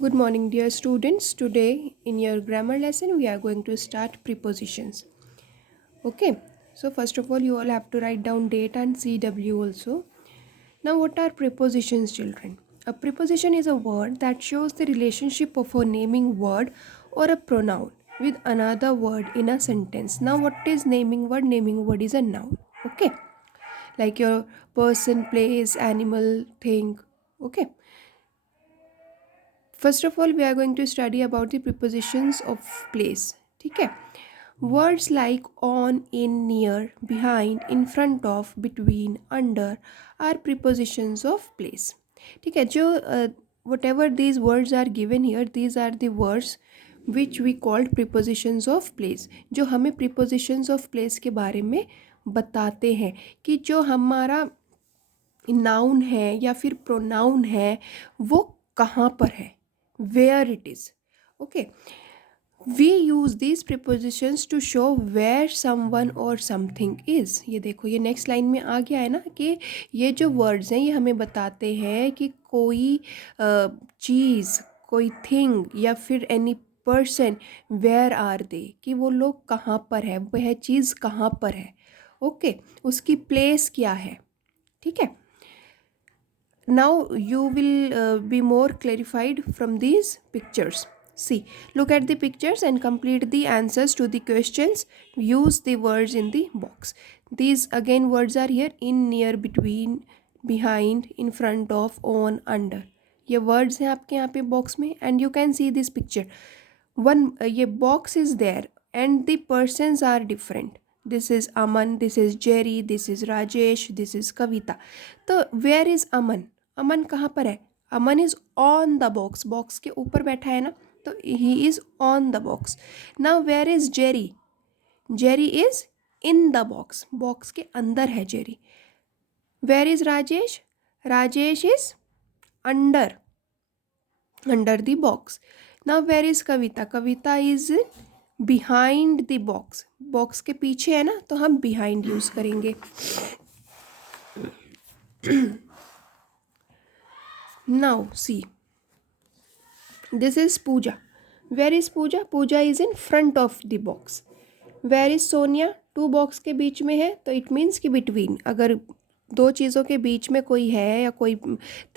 Good morning, dear students. Today, in your grammar lesson, we are going to start prepositions. Okay, so first of all, you all have to write down date and CW also. Now, what are prepositions, children? A preposition is a word that shows the relationship of a naming word or a pronoun with another word in a sentence. Now, what is naming word? Naming word is a noun. Okay, like your person, place, animal, thing. Okay. First of all, we are going to study about the prepositions of place. ठीक है. Words like on, in, near, behind, in front of, between, under are prepositions of place. ठीक है. जो whatever these words are given here, these are the words which we called prepositions of place, जो हमें prepositions of place के बारे में बताते हैं कि जो हमारा नाउन है या फिर प्रोनाउन है वो कहाँ पर है, where it is. Okay, we use these prepositions to show where someone और समथिंग इज़. ये देखो, ये नेक्स्ट लाइन में आ गया है ना कि ये जो वर्ड्स हैं ये हमें बताते हैं कि कोई चीज़, कोई थिंग या फिर any person, where are they, कि वो लोग कहाँ पर है, वह चीज़ कहाँ पर है. ओके, उसकी प्लेस क्या है. ठीक है. Now you will be more clarified from these pictures. See, look at the pictures and complete the answers to the questions. Use the words in the box. These again words are here: in, near, between, behind, in front of, on, under. ये words हैं आपके यहाँ पे box में, and you can see this picture. One ये box is there and the persons are different. This is Aman, this is Jerry, this is Rajesh, this is Kavita. तो where is Aman? अमन कहाँ पर है? Aman is on the box. Box के ऊपर बैठा है ना, तो he is on the box. Now where is Jerry? Jerry is in the box. Box के अंदर है Jerry. Where is Rajesh? Rajesh is under the box. Now where is Kavita? Kavita is behind the box. Box के पीछे है ना, तो हम बिहाइंड यूज करेंगे. Now see, this is Pooja. Where is Pooja? Pooja is in front of the box. Where is Sonia? Two box के बीच में है, तो इट मीन्स कि बिटवीन. अगर दो चीज़ों के बीच में कोई है या कोई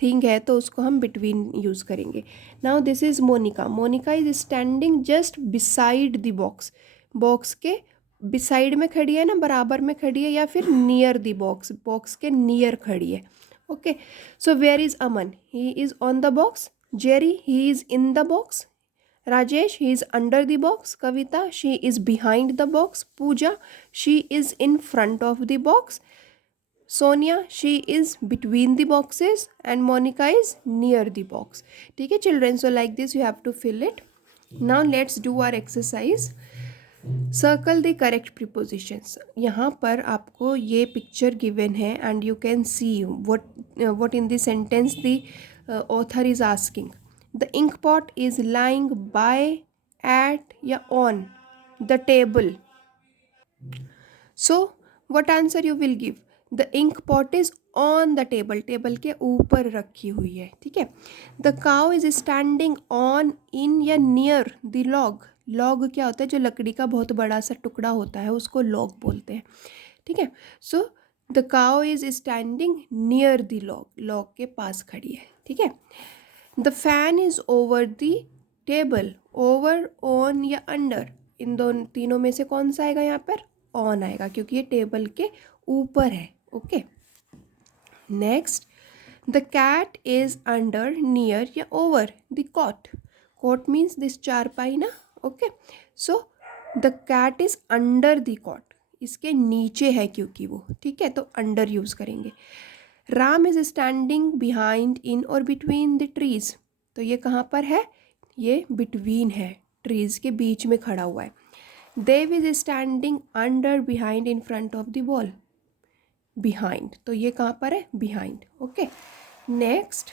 थिंग है तो उसको हम बिटवीन यूज़ करेंगे. Now this is Monica. Monica is standing just beside the box. Box के बिसाइड में खड़ी है ना, बराबर में खड़ी है, या फिर नियर द बॉक्स, बॉक्स के नियर खड़ी है. Okay, so where is Aman? He is on the box. Jerry, he is in the box. Rajesh, he is under the box. Kavita, she is behind the box. Pooja, she is in front of the box. Sonia, she is between the boxes. And Monica is near the box. ठीक है children, so like this you have to fill it. Now let's do our exercise. Circle the correct prepositions. यहाँ पर आपको ये picture given है and you can C what in the sentence the author is asking. The ink pot is lying by, at या on the table. So what answer you will give? The ink pot is on the table. Table के ऊपर रखी हुई है. ठीक है. The cow is standing on, in या near the log. Log क्या होता है? जो लकड़ी का बहुत बड़ा सा टुकड़ा होता है उसको लॉग बोलते हैं. ठीक है. So the cow is standing near the log. Log के पास खड़ी है. ठीक है. The fan is over the table. Over, on या अंडर, इन दोनों तीनों में से कौन सा आएगा यहाँ पर? ऑन आएगा, क्योंकि ये टेबल के ऊपर है. Okay. Next, the cat is under, near या over the cot. Cot means this charpai ना. Okay. So the cat is under the cot. इसके नीचे है क्योंकि वो. ठीक है, तो अंडर यूज करेंगे. राम इज स्टैंडिंग बिहाइंड, इन और बिटवीन द ट्रीज. तो ये कहाँ पर है? ये बिटवीन है, ट्रीज के बीच में खड़ा हुआ है. Dev is standing under, behind, in front of the wall. Behind, तो ये कहाँ पर है? Behind. Okay. Next,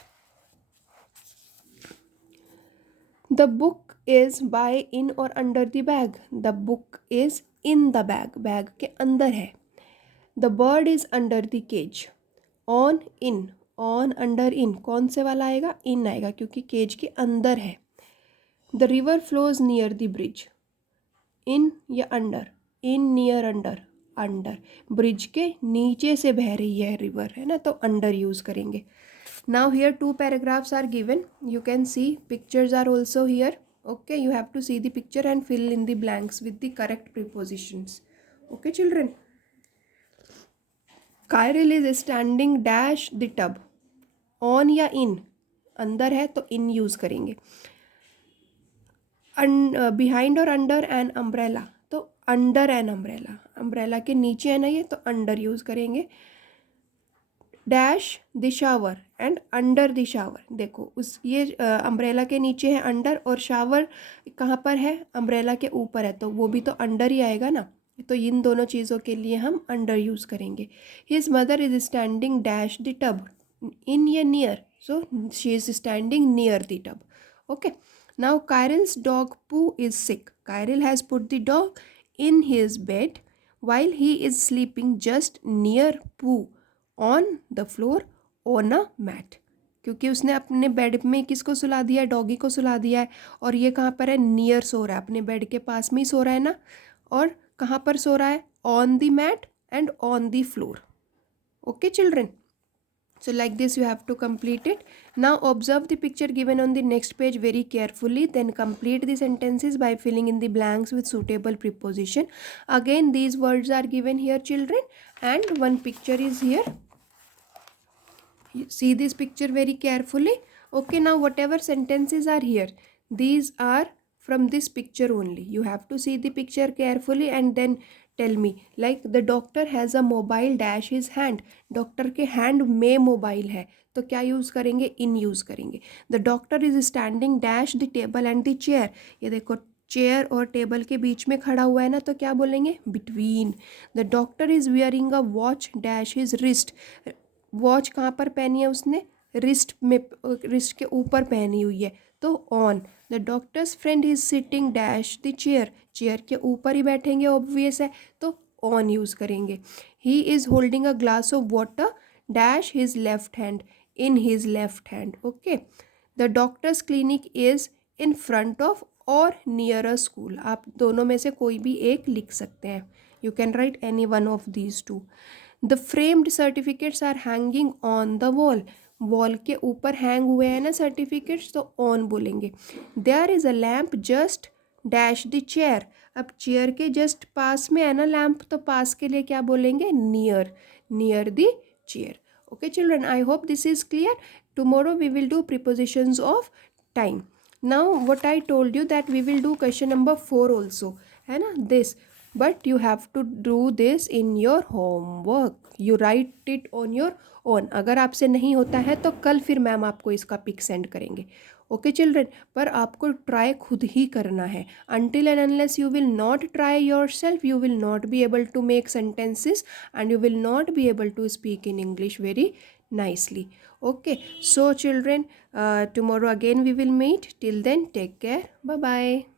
the book is by, in और under the bag. The book is in the bag. Bag के अंदर है. The bird is under the cage. On, in on under in, कौन से वाला आएगा, इन आएगा क्योंकि केज के अंदर है। The river flows near the bridge, in या under, in near under, under, bridge के नीचे से बह रही है रिवर, है ना, तो अंडर यूज करेंगे। Now here 2 paragraphs are given, you can see pictures are also here. Okay, you have to see the picture and fill in the blanks with the correct prepositions. Okay children, Kyril is standing dash the tub, on या in, अंदर है तो in use करेंगे। Behind और under an umbrella, तो under an umbrella, umbrella के नीचे है ना ये, तो अंडर यूज करेंगे। Dash the shower and under the shower, देखो उस ये अम्ब्रेला के नीचे है अंडर, और शावर कहाँ पर है, अम्ब्रेला के ऊपर है, तो वो भी तो अंडर ही आएगा ना, तो इन दोनों चीज़ों के लिए हम अंडर यूज़ करेंगे। His mother is standing dash the tub, in या near, so she is standing near the tub. Okay, now Carol's dog Pooh is sick, Carol has put the dog in his bed while he is sleeping just near poo on the floor on a mat, क्योंकि उसने अपने bed में किसको सुला दिया है, doggy को सुला दिया है, और ये कहाँ पर है, नियर सो रहा है, अपने बेड के पास में ही सो रहा है ना, और कहाँ पर सो रहा है, on the mat and on the floor. Okay children, so like this you have to complete it. Now observe the picture given on the next page very carefully, then complete the sentences by filling in the blanks with suitable preposition. Again these words are given here children, and one picture is here. You see this picture very carefully. Okay, now whatever sentences are here, these are from this picture only. You have to see the picture carefully and then tell me, like the doctor has a mobile dash his hand, doctor के hand में mobile है, तो क्या use करेंगे, इन use करेंगे। The doctor is standing dash the table and the chair, ये देखो chair और टेबल के बीच में खड़ा हुआ है ना, तो क्या बोलेंगे, between. The doctor is wearing a watch dash his wrist, watch कहाँ पर पहनी है उसने, रिस्ट में, रिस्ट के ऊपर पहनी हुई है, तो on. The doctors friend is sitting dash the chair, chair के ऊपर ही बैठेंगे, ऑब्वियस है, तो ऑन यूज़ करेंगे। He is holding a glass of water dash his left hand, in his left hand. Okay, the doctors clinic is in front of और near a school, आप दोनों में से कोई भी एक लिख सकते हैं, you can write any one of these two. The framed certificates are hanging on the wall, wall के ऊपर हैंग हुए हैं ना सर्टिफिकेट्स, तो ऑन बोलेंगे। There is a lamp just dash the chair, अब चेयर के जस्ट पास में है ना लैम्प, तो पास के लिए क्या बोलेंगे, near, near the chair. Okay children, I hope this is clear. Tomorrow we will do prepositions of time. Now what I told you that we will do question number 4 also, है ना, this, but you have to do this in your homework, you write it on your own. अगर आपसे नहीं होता है तो कल फिर मैम आपको इसका पिक सेंड करेंगे। ओके चिल्ड्रन, पर आपको ट्राई खुद ही करना है। Until and unless you will not try yourself, you will not be able to make sentences and you will not be able to speak in English very nicely. Okay, so children, tomorrow again we will meet. Till then, take care. Bye bye.